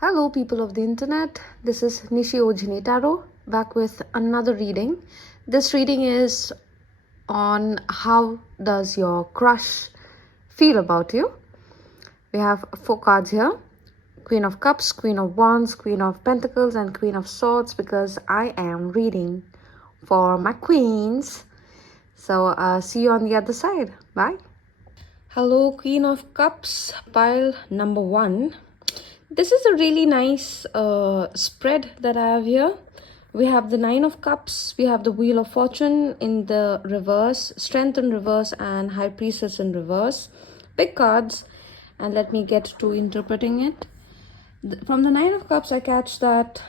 Hello, people of the internet. This is Nishi Ojini Taro back with another reading. This reading is on how does your crush feel about you. We have 4 cards here: Queen of Cups, Queen of Wands, Queen of Pentacles, and Queen of Swords, because I am reading for my queens. So see you on the other side. Bye. Hello, Queen of Cups, pile number 1. This is a really nice spread that I have here. We have the 9 of Cups, we have the Wheel of Fortune in the reverse, Strength in reverse, and High Priestess in reverse. Big cards, and let me get to interpreting it. From the 9 of Cups, I catch that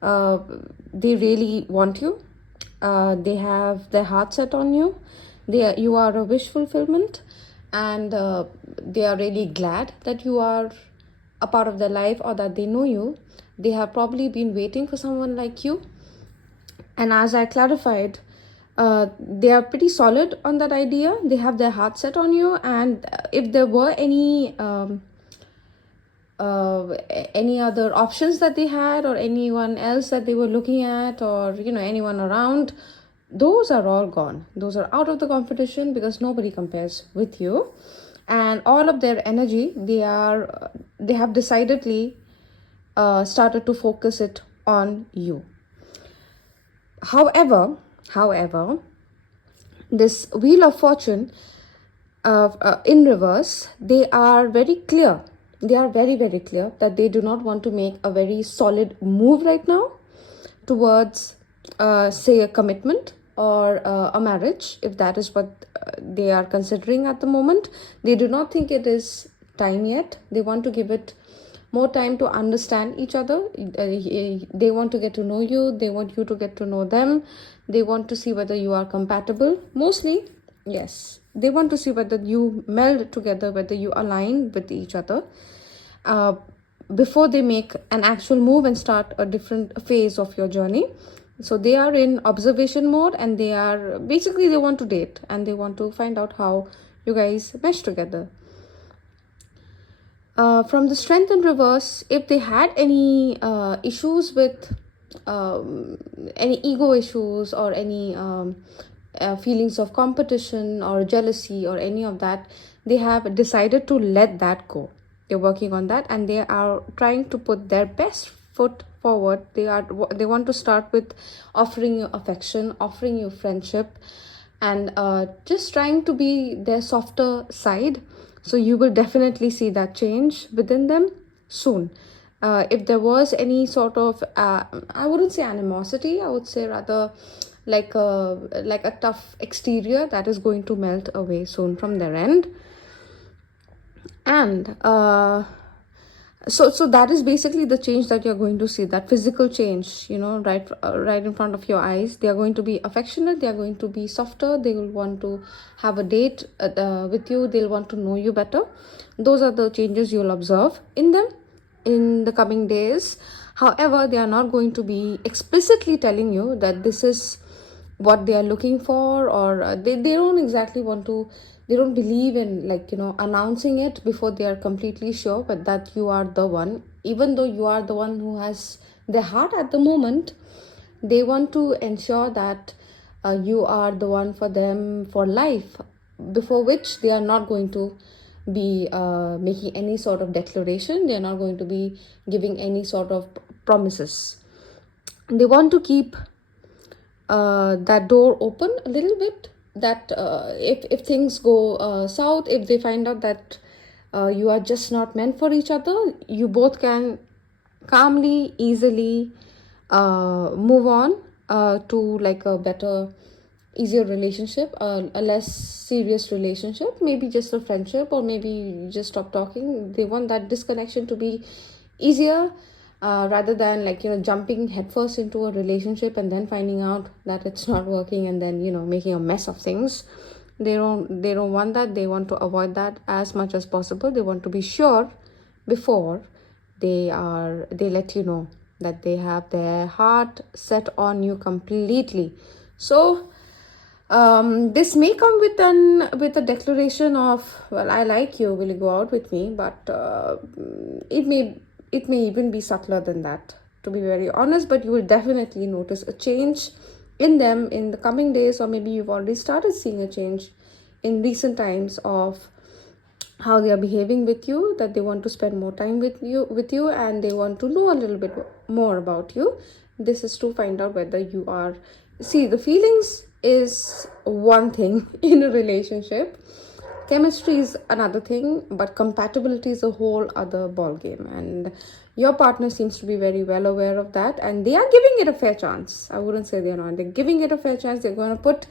they really want you. They have their heart set on you. You are a wish fulfillment, and they are really glad that you are a part of their life, or that they know you. They have probably been waiting for someone like you, and as I clarified, they are pretty solid on that idea. They have their heart set on you, and if there were any other options that they had, or anyone else that they were looking at, or anyone around, those are all gone. Those are out of the competition, because nobody compares with you. And all of their energy, they have decidedly started to focus it on you. However, this Wheel of Fortune in reverse, they are very clear. They are very, very clear that they do not want to make a very solid move right now towards, say, a commitment or a marriage, if that is what they are considering at the moment. They do not think it is time yet. They want to give it more time to understand each other. They want to get to know you. They want you to get to know them. They want to see whether you are compatible. Mostly, yes. They want to see whether you meld together, whether you align with each other, before they make an actual move and start a different phase of your journey. So they are in observation mode, and they want to date, and they want to find out how you guys mesh together. From the Strength in reverse, if they had any issues with any ego issues, or any feelings of competition or jealousy or any of that, they have decided to let that go. They're working on that, and they are trying to put their best foot forward. They want to start with offering you affection, offering you friendship, and just trying to be their softer side. So you will definitely see that change within them soon. If there was any sort of I wouldn't say animosity, I would say rather like a tough exterior, that is going to melt away soon from their end. And so that is basically the change that you're going to see, that physical change, right in front of your eyes. They are going to be affectionate, they are going to be softer, they will want to have a date with you, they'll want to know you better. Those are the changes you'll observe in them in the coming days. However, they are not going to be explicitly telling you that this is what they are looking for, or they don't exactly want to, they don't believe in announcing it before they are completely sure, but that you are the one. Even though you are the one who has their heart at the moment, they want to ensure that you are the one for them for life, before which they are not going to be making any sort of declaration. They are not going to be giving any sort of promises. They want to keep that door open a little bit, that if things go south, if they find out that you are just not meant for each other, you both can calmly, easily move on to like a better, easier relationship, a less serious relationship, maybe just a friendship, or maybe just stop talking. They want that disconnection to be easier, rather than jumping headfirst into a relationship and then finding out that it's not working, and then making a mess of things. They don't want that. They want to avoid that as much as possible. They want to be sure before they let you know that they have their heart set on you completely. So this may come with a declaration of, well, I like you, will you go out with me? But it may it may even be subtler than that, to be very honest, but you will definitely notice a change in them in the coming days, or maybe you've already started seeing a change in recent times of how they are behaving with you, that they want to spend more time with you, and they want to know a little bit more about you. This is to find out whether you are, see, the feelings is one thing in a relationship, chemistry is another thing, but compatibility is a whole other ball game, and your partner seems to be very well aware of that, and they are giving it a fair chance. I wouldn't say they're not. They're giving it a fair chance. They're gonna put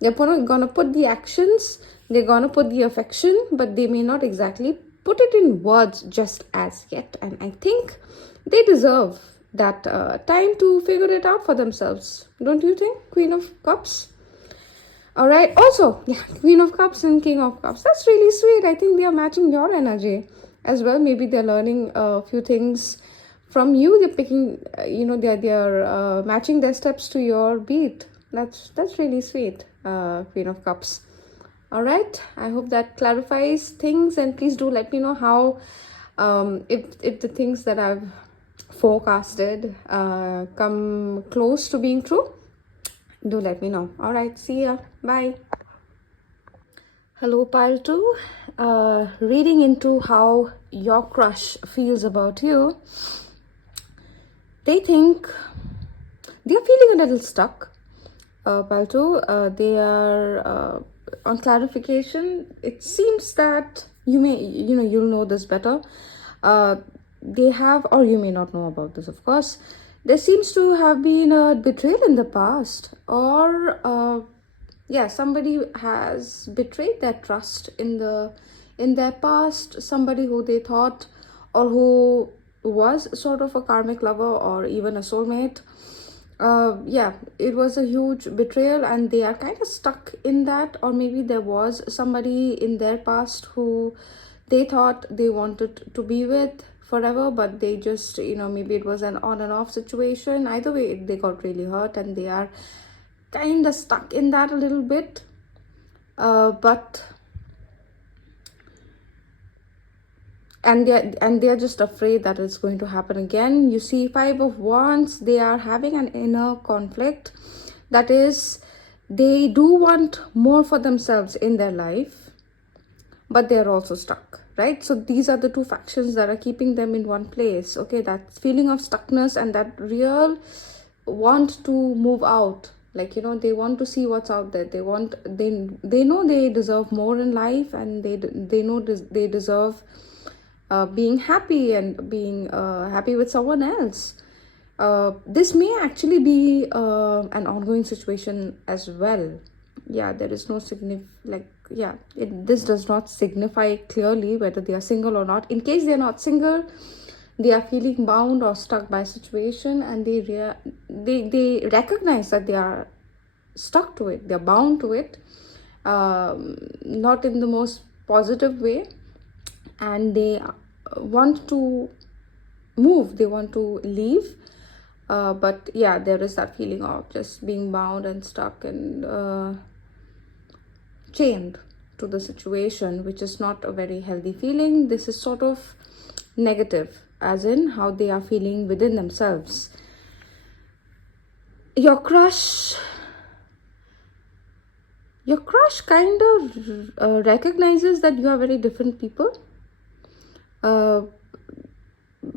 the actions, they're gonna put the affection, but they may not exactly put it in words just as yet, and I think they deserve that time to figure it out for themselves. Don't you think, Queen of Cups? All right. Also, yeah, Queen of Cups and King of Cups. That's really sweet. I think they are matching your energy as well. Maybe they're learning a few things from you. They're picking, they're matching their steps to your beat. That's really sweet, Queen of Cups. All right. I hope that clarifies things, and please do let me know how, if the things that I've forecasted come close to being true. Do let me know. All right, see ya. Bye. Hello, pile 2. Reading into how your crush feels about you. They think they're feeling a little stuck. Pile 2, they are on clarification. It seems that you'll know this better. They have, or you may not know about this, of course. There seems to have been a betrayal in the past, or somebody has betrayed their trust in their past. Somebody who they thought, or who was sort of a karmic lover or even a soulmate. It was a huge betrayal, and they are kind of stuck in that. Or maybe there was somebody in their past who they thought they wanted to be with forever, but they just, maybe it was an on and off situation. Either way, they got really hurt, and they are kind of stuck in that a little bit. And they're just afraid that it's going to happen again. You see, 5 of Wands, they are having an inner conflict. That is, they do want more for themselves in their life, but they're also stuck, right? So these are the two factions that are keeping them in one place. Okay, that feeling of stuckness and that real want to move out. Like, they want to see what's out there. They know they deserve more in life, and they know they deserve being happy and being happy with someone else. This may actually be an ongoing situation as well. There is no this does not signify clearly whether they are single or not. In case they're not single, they are feeling bound or stuck by a situation, and they recognize that they are stuck to it, they're bound to it, not in the most positive way, and they want to move, they want to leave, but there is that feeling of just being bound and stuck and chained to the situation, which is not a very healthy feeling. This is sort of negative, as in how they are feeling within themselves. Your crush kind of recognizes that you are very different people,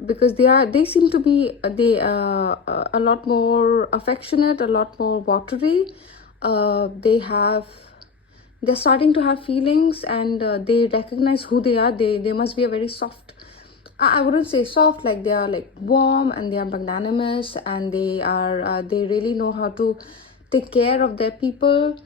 because they seem to be a lot more affectionate, a lot more watery. They're starting to have feelings, and they recognize who they are. They must be a very soft, I wouldn't say soft, like they are like warm, and they are magnanimous, and they really know how to take care of their people.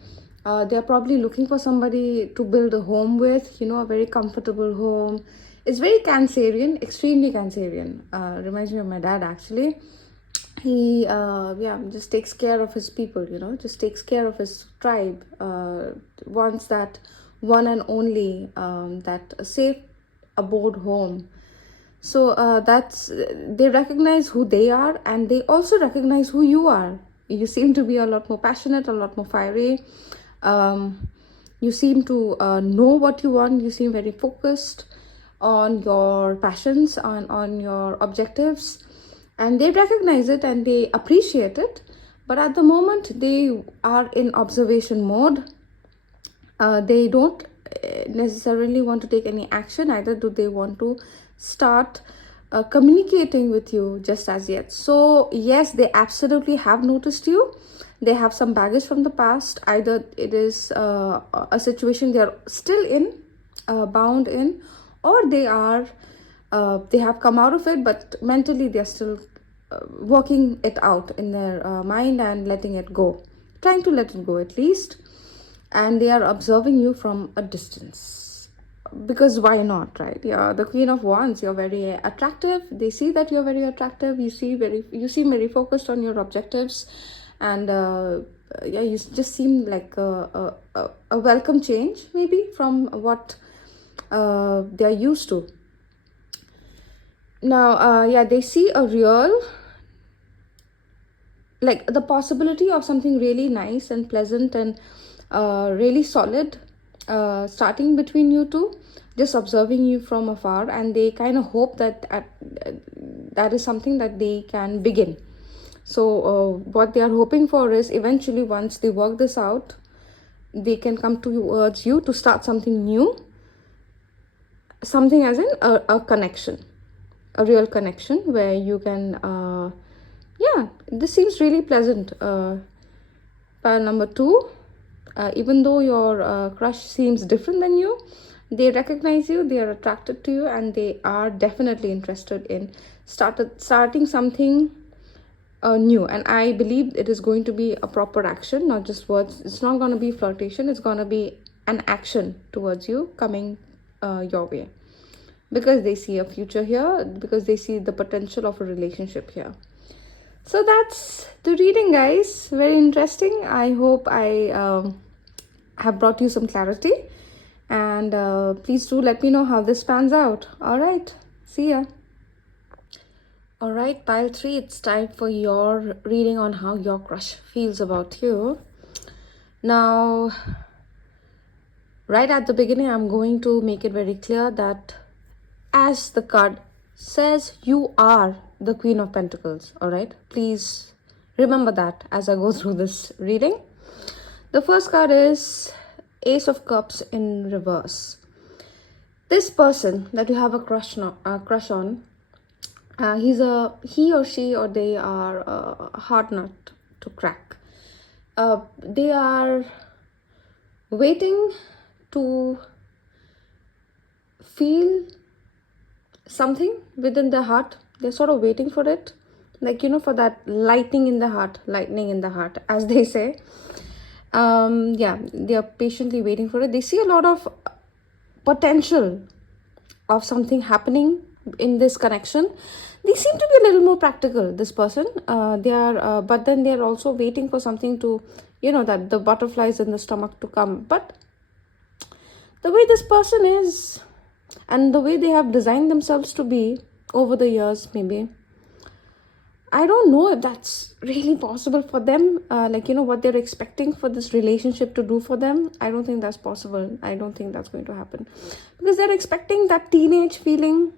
They're probably looking for somebody to build a home with, a very comfortable home. It's very Cancerian, extremely Cancerian. Reminds me of my dad, actually. He just takes care of his people, just takes care of his tribe, wants that one and only, that safe abode home. So they recognize who they are, and they also recognize who you are. You seem to be a lot more passionate, a lot more fiery. You seem to know what you want. You seem very focused. on your passions, on your objectives, and they recognize it and they appreciate it. But at the moment they are in observation mode. They don't necessarily want to take any action, either do they want to start communicating with you just as yet. So yes, they absolutely have noticed you. They have some baggage from the past. Either it is a situation they are still in, bound in, or they have come out of it, but mentally they are still working it out in their mind and letting it go, trying to let it go at least. And they are observing you from a distance, because why not, right? You're the Queen of Wands, you're very attractive. They see that you're very attractive. You seem very focused on your objectives, and you just seem like a welcome change, maybe, from what they're used to. Now they see a real, like, the possibility of something really nice and pleasant and really solid starting between you two, just observing you from afar. And they kind of hope that that is something that they can begin. So what they are hoping for is, eventually, once they work this out, they can come towards you to start something new, something as in a connection, a real connection, where you can this seems really pleasant. Pile number 2, even though your crush seems different than you, they recognize you, they are attracted to you, and they are definitely interested in starting something new. And I believe it is going to be a proper action, not just words. It's not going to be flirtation, it's going to be an action towards you coming your way, because they see a future here, because they see the potential of a relationship here. So that's the reading, guys. Very interesting. I hope I have brought you some clarity, and please do let me know how this pans out. All right, see ya. All right, pile 3, it's time for your reading on how your crush feels about you. Now, right at the beginning, I'm going to make it very clear that, as the card says, you are the Queen of Pentacles. All right, please remember that as I go through this reading. The first card is Ace of Cups in reverse. This person that you have a crush on, he or she, or they are a hard nut to crack. They are waiting to feel something within their heart. They're sort of waiting for it, like, for that lightning in the heart, as they say. They are patiently waiting for it. They see a lot of potential of something happening in this connection. They seem to be a little more practical, this person. But then they are also waiting for something to, that the butterflies in the stomach to come. But the way this person is, and the way they have designed themselves to be over the years, maybe, I don't know if that's really possible for them. What they're expecting for this relationship to do for them, I don't think that's possible. I don't think that's going to happen, because they're expecting that teenage feeling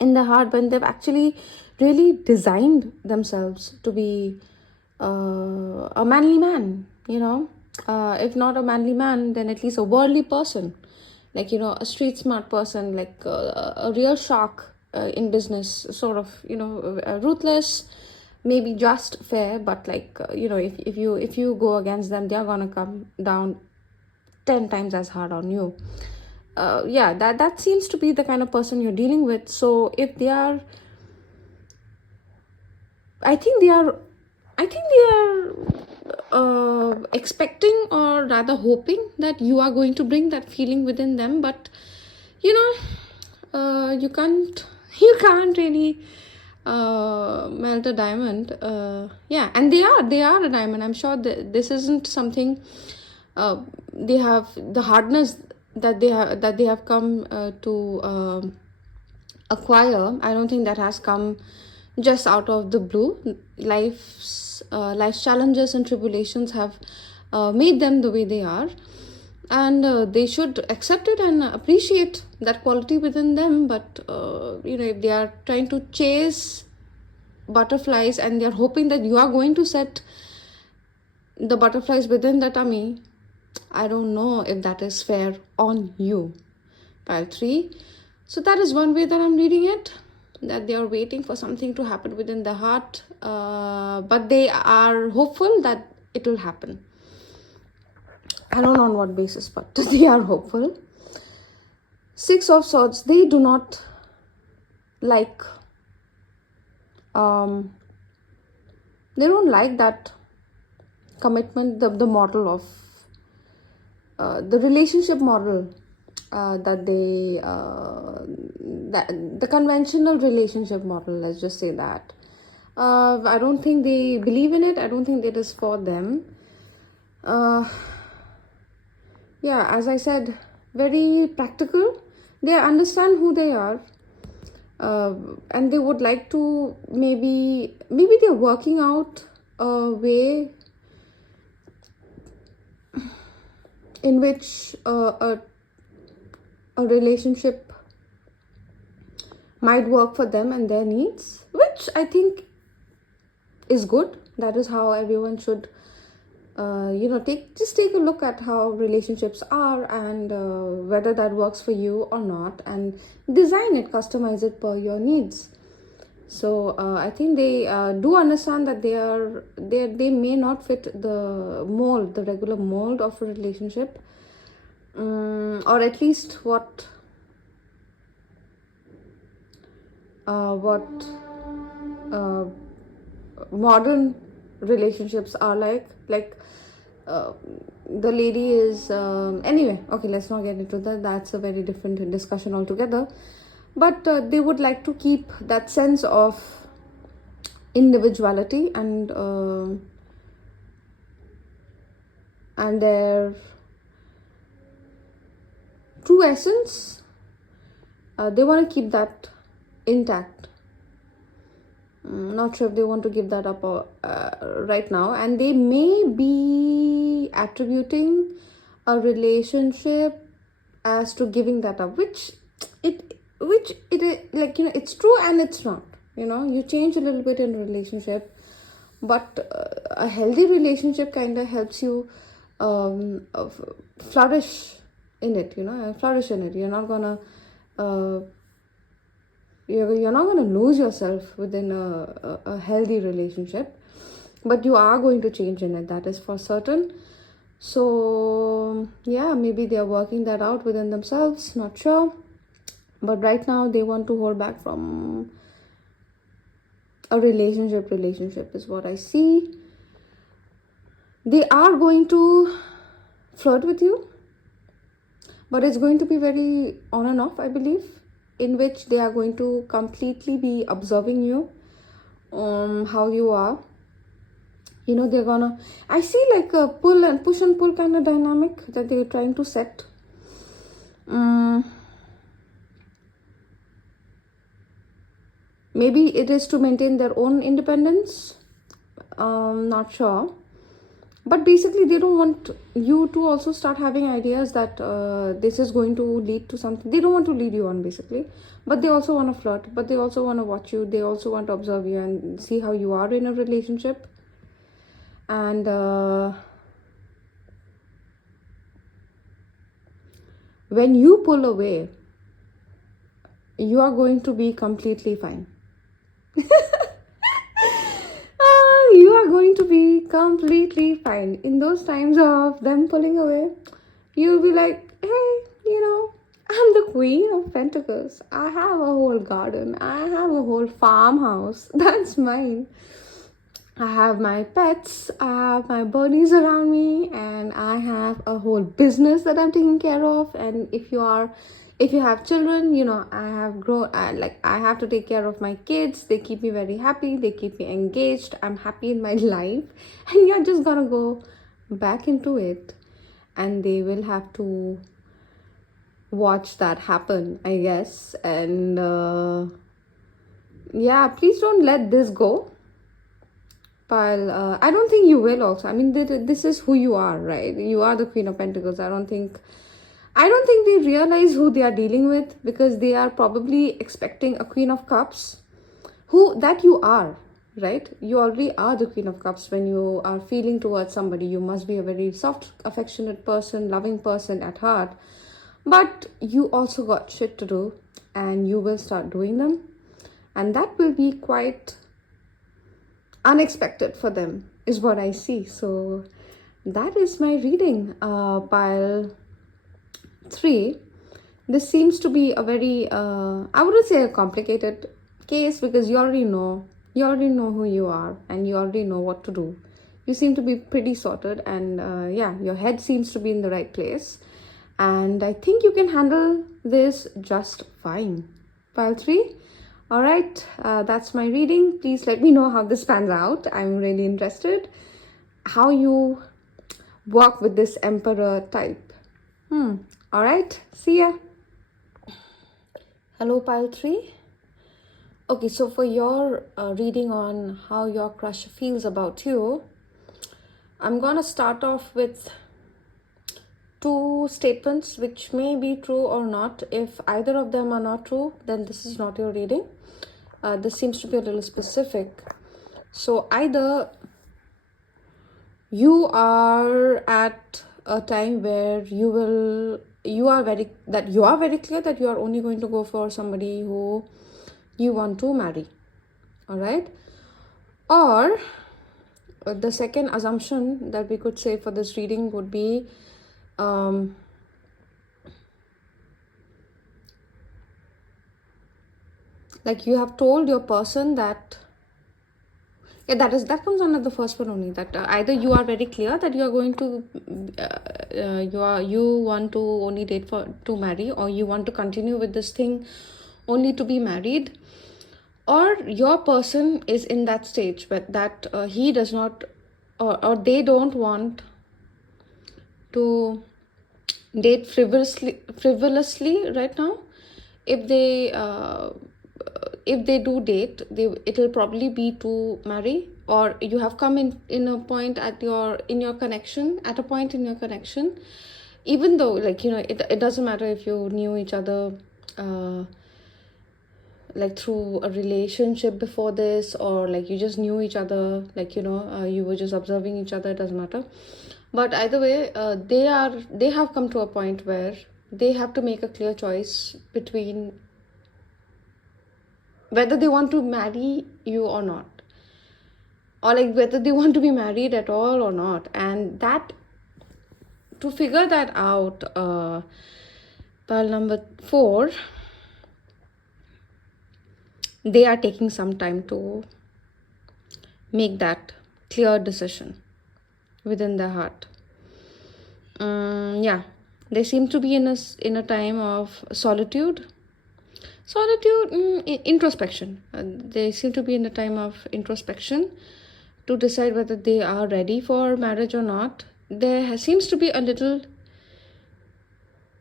in the heart, when they've actually really designed themselves to be a manly man, if not a manly man, then at least a worldly person, a street smart person, like a real shark in business, sort of, ruthless, maybe just fair, but if you go against them, they're gonna come down 10 times as hard on you. That seems to be the kind of person you're dealing with. So if they are, I think they are expecting, or rather hoping, that you are going to bring that feeling within them. But you can't really melt a diamond. And they are a diamond. I'm sure that this isn't something they have, the hardness that they have come to acquire. I don't think that has come just out of the blue. Life's challenges and tribulations have made them the way they are. and they should accept it and appreciate that quality within them. But if they are trying to chase butterflies and they are hoping that you are going to set the butterflies within the tummy, I don't know if that is fair on you. Pile 3. So that is one way that I'm reading it, that they are waiting for something to happen within the heart, but they are hopeful that it will happen. I don't know on what basis, but they are hopeful. 6 of Swords, they do not like, they don't like that commitment, the model of, the relationship model, that they, the conventional relationship model, let's just say that. I don't think they believe in it. I don't think it is for them. Yeah, as I said, very practical. They understand who they are, and they would like to, maybe they're working out a way in which a relationship might work for them and their needs, which I think is good. That is how everyone should take a look at how relationships are, and whether that works for you or not, and design it, customize it per your needs. So I think they do understand that they may not fit the mold, the regular mold of a relationship, or at least what modern relationships are like. The lady is, anyway, okay, let's not get into that. That's a very different discussion altogether. But they would like to keep that sense of individuality and their true essence. They want to keep that intact. Not sure if they want to give that up right now, and they may be attributing a relationship as to giving that up, which it like, it's true and it's not. You change a little bit in a relationship, but a healthy relationship kind of helps you flourish in it. Flourish in it. You're not gonna you're not going to lose yourself within a healthy relationship, but you are going to change in it, that is for certain. So yeah, maybe they're working that out within themselves, not sure. But right now they want to hold back from a relationship is what I see. They are going to flirt with you, but it's going to be very on and off, I believe, in which they are going to completely be observing you, how you are. They're gonna, I see like a push and pull kind of dynamic that they're trying to set. Maybe it is to maintain their own independence, not sure. But basically they don't want you to also start having ideas that this is going to lead to something. They don't want to lead you on, basically, but they also want to flirt, but they also want to watch you. They also want to observe you and see how you are in a relationship. And when you pull away, you are going to be completely fine. You are going to be completely fine. In those times of them pulling away, you'll be like, hey, I'm the Queen of Pentacles. I have a whole garden. I have a whole farmhouse. That's mine. I have my pets. I have my birdies around me, and I have a whole business that I'm taking care of. And if you have children, I have to take care of my kids. They keep me very happy. They keep me engaged. I'm happy in my life. And you're just gonna go back into it. And they will have to watch that happen, I guess. And yeah, please don't let this go. pile. I don't think you will also. I mean, this is who you are, right? You are the Queen of Pentacles. I don't think they realize who they are dealing with, because they are probably expecting a Queen of Cups, who that you are, right? You already are the Queen of Cups. When you are feeling towards somebody, you must be a very soft, affectionate person, loving person at heart. But you also got shit to do, and you will start doing them. And that will be quite unexpected for them, is what I see. So that is my reading. Pile 3. This seems to be a very, I wouldn't say a complicated case, because you already know who you are, and you already know what to do. You seem to be pretty sorted, and yeah, your head seems to be in the right place. And I think you can handle this just fine. Pile 3. All right, that's my reading. Please let me know how this pans out. I'm really interested how you work with this Emperor type. All right, see ya. Hello, Pile 3. Okay, so for your reading on how your crush feels about you, I'm gonna start off with 2 statements which may be true or not. If either of them are not true, then this is not your reading. This seems to be a little specific. So either you are at a time where you are very clear that you are only going to go for somebody who you want to marry. All right. Or the second assumption that we could say for this reading would be, like you have told your person that, yeah, that comes under the first one only, that either you are very clear that you are going to you want to only date to marry, or you want to continue with this thing only to be married, or your person is in that stage but that he does not, or they don't want to date frivolously right now. If they do date, it'll probably be to marry, or you have come in a point at a point in your connection, even though, like, it doesn't matter if you knew each other like through a relationship before this, or like you just knew each other, like, you were just observing each other. It doesn't matter. But either way, they have come to a point where they have to make a clear choice between whether they want to marry you or not, or like whether they want to be married at all or not. And that, to figure that out, pile number 4, they are taking some time to make that clear decision within their heart. Yeah, they seem to be in a time of solitude, introspection. They seem to be in a time of introspection to decide whether they are ready for marriage or not. There seems to be a little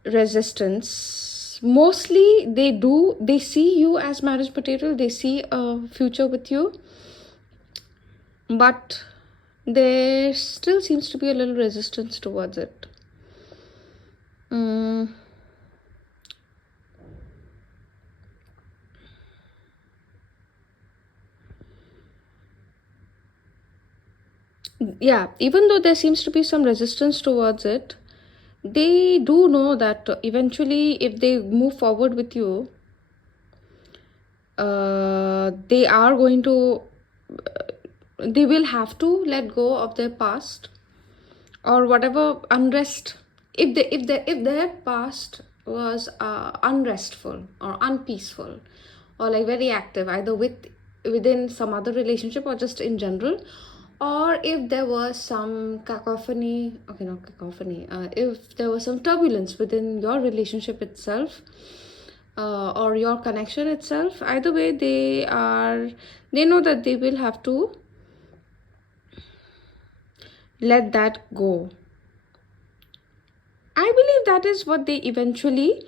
resistance. Mostly they see you as marriage material, they see a future with you, but there still seems to be a little resistance towards it. Yeah, even though there seems to be some resistance towards it, they do know that eventually, if they move forward with you, they are going to they will have to let go of their past, or whatever unrest. If their past was unrestful or unpeaceful, or like very active, either within some other relationship or just in general, or if there was some cacophony, if there was some turbulence within your relationship itself, or your connection itself, either way, they know that they will have to let that go. I believe that is what they eventually,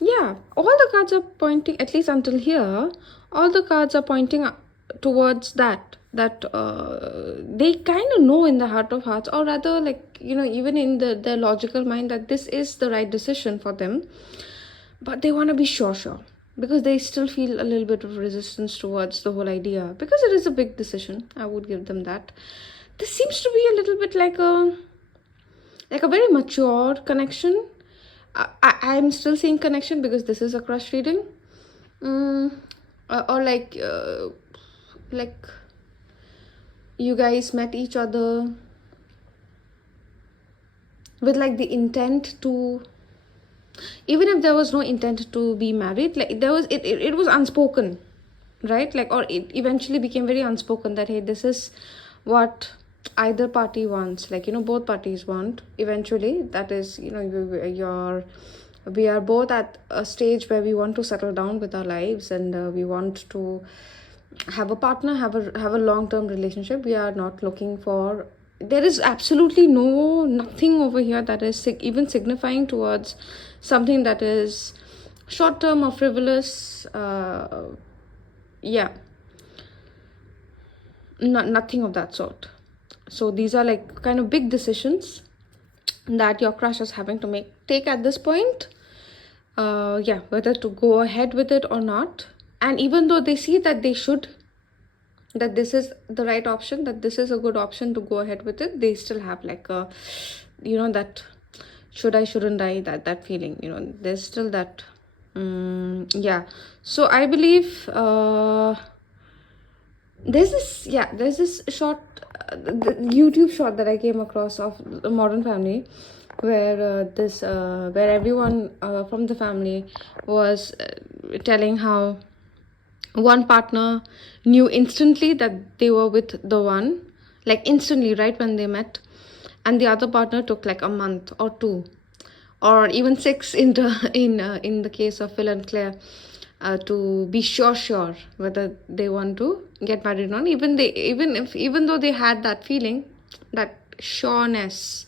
yeah, all the cards are pointing, at least until here, all the cards are pointing towards that they kind of know in the heart of hearts, or rather, like, even in their logical mind, that this is the right decision for them, but they want to be sure, because they still feel a little bit of resistance towards the whole idea, because it is a big decision. I would give them that. This seems to be a little bit like a very mature connection. I'm still seeing connection, because this is a crush reading. Or like you guys met each other with like the intent to, even if there was no intent to be married, like there was, it was unspoken, right? Like, or it eventually became very unspoken that, hey, this is what either party wants, like, both parties want eventually. That is, we are both at a stage where we want to settle down with our lives, and we want to have a partner, have a long-term relationship. We are not looking for, there is absolutely nothing over here that is even signifying towards something that is short-term or frivolous. Nothing of that sort. So these are like kind of big decisions that your crush is having to take at this point. Whether to go ahead with it or not. And even though they see that they should, that this is the right option, that this is a good option to go ahead with it, they still have like a, that shouldn't I, that feeling, there's still that. So I believe there's this short the YouTube short that I came across of a Modern Family, where where everyone from the family was telling how one partner knew instantly that they were with the one, like instantly, right when they met, and the other partner took like a month or two, or even 6 in the case of Phil and Claire, to be sure whether they want to get married or not. Even though they had that feeling, that sureness,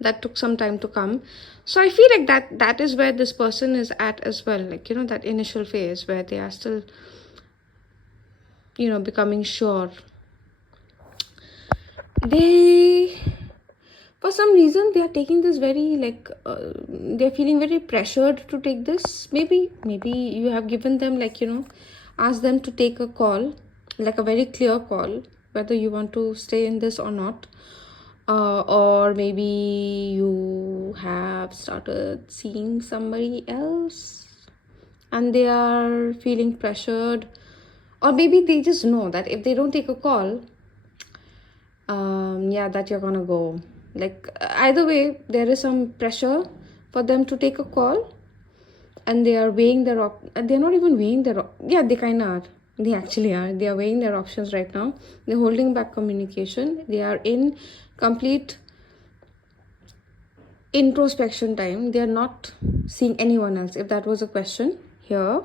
that took some time to come. So I feel like that is where this person is at as well, like, that initial phase where they are still becoming sure. They, for some reason, they are taking this very they're feeling very pressured to take this. Maybe you have given them, like, ask them to take a call, like a very clear call, whether you want to stay in this or not. Or maybe you have started seeing somebody else and they are feeling pressured, or maybe they just know that if they don't take a call, that you're gonna go. Like, either way, there is some pressure for them to take a call, and they are weighing their they're not even weighing their they kind of are. They actually are. They are weighing their options right now. They're holding back communication. They are in complete introspection time. They are not seeing anyone else, if that was a question here,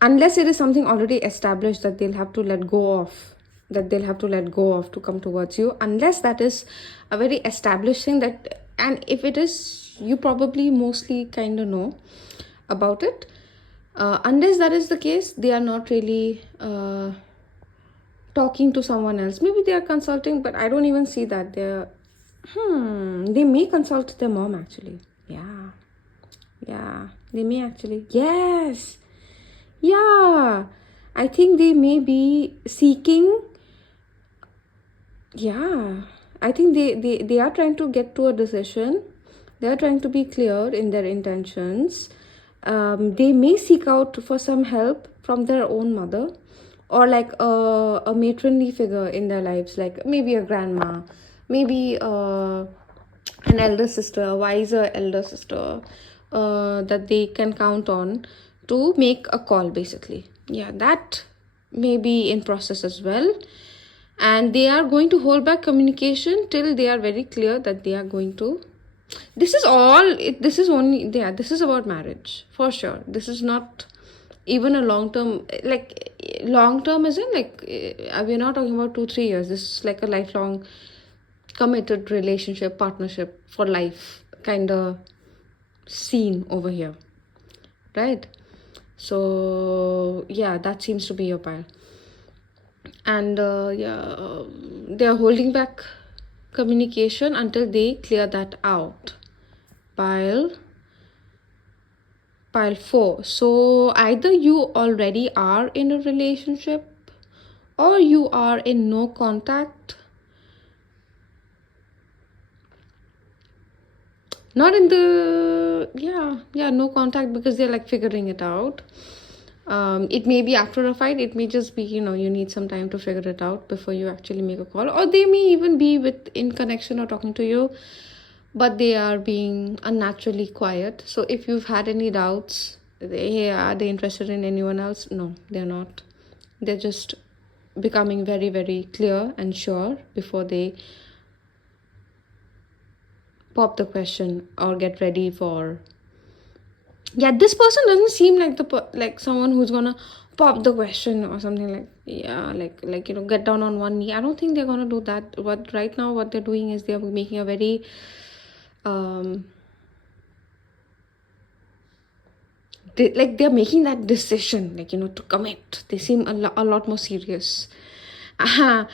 unless it is something already established that they'll have to let go of to come towards you. Unless that is a very established thing, that, and if it is, you probably mostly kind of know about it. Unless that is the case, they are not really talking to someone else. Maybe they are consulting, but I don't even see that. They're they may consult their mom, actually. They may actually. Yes. I think they may be seeking. I think they are trying to get to a decision. They are trying to be clear in their intentions. They may seek out for some help from their own mother, or like a matronly figure in their lives, like maybe a grandma, maybe an elder sister, a wiser elder sister, that they can count on to make a call, basically. That may be in process as well. And they are going to hold back communication till they are very clear that they are going to. This is about marriage, for sure. This is not even a long-term, long-term isn't we're not talking about 2-3 years. This is like a lifelong committed relationship, partnership for life kind of scene over here, right? So that seems to be your pile. And yeah, they are holding back communication until they clear that out. Pile 4. So either you already are in a relationship, or you are in no contact. Not in the, yeah, no contact, because they're like figuring it out. It may be after a fight, it may just be, you need some time to figure it out before you actually make a call, or they may even be in connection or talking to you, but they are being unnaturally quiet. So if you've had any doubts, are they interested in anyone else? No, they're not. They're just becoming very, very clear and sure before they pop the question or get ready for. Yeah, this person doesn't seem like like someone who's gonna pop the question or something, like, yeah, like get down on one knee. I don't think they're gonna do that. What right now what they're doing is they're making a very they're making that decision, to commit. They seem a lot more serious. I'm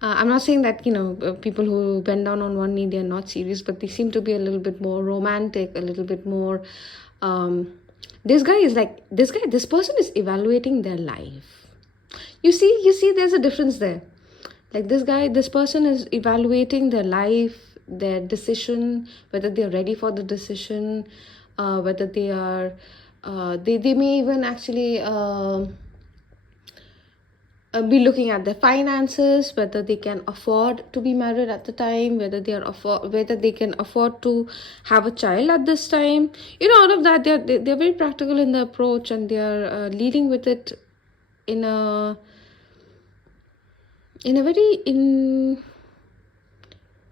not saying that people who bend down on one knee, they're not serious, but they seem to be a little bit more romantic, a little bit more this person is evaluating their life. You see there's a difference there. Like this person is evaluating their life, their decision, whether they're ready for the decision, whether they are they may even actually be looking at their finances, whether they can afford to be married at the time, whether they can afford to have a child at this time. Out of that, they're very practical in the approach, and they're leading with it in a very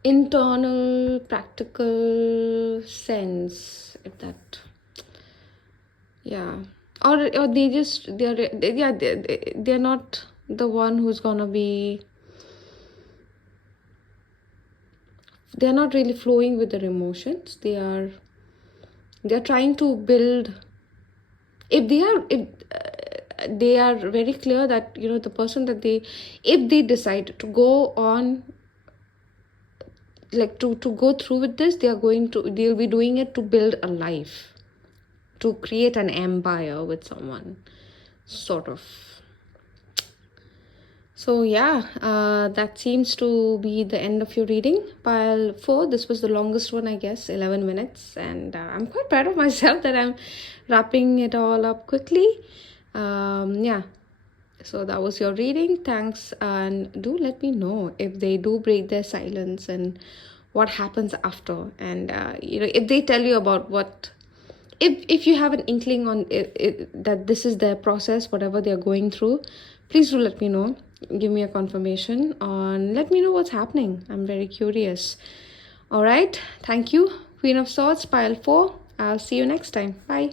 internal practical sense, if that. Yeah. Or they're not the one who's gonna be, they're not really flowing with their emotions. They're trying to build. If they are very clear that the person that if they decide to go on, like to go through with this, they'll be doing it to build a life, to create an empire with someone, sort of. So yeah, that seems to be the end of your reading. Pile 4, this was the longest one, I guess, 11 minutes. And I'm quite proud of myself that I'm wrapping it all up quickly. Yeah, so that was your reading. Thanks, and do let me know if they do break their silence and what happens after. And if they tell you about what, if you have an inkling on that this is their process, whatever they're going through, please do let me know. Give me a confirmation on, let me know what's happening. I'm very curious. All right, thank you, Queen of Swords, pile 4. I'll see you next time. Bye.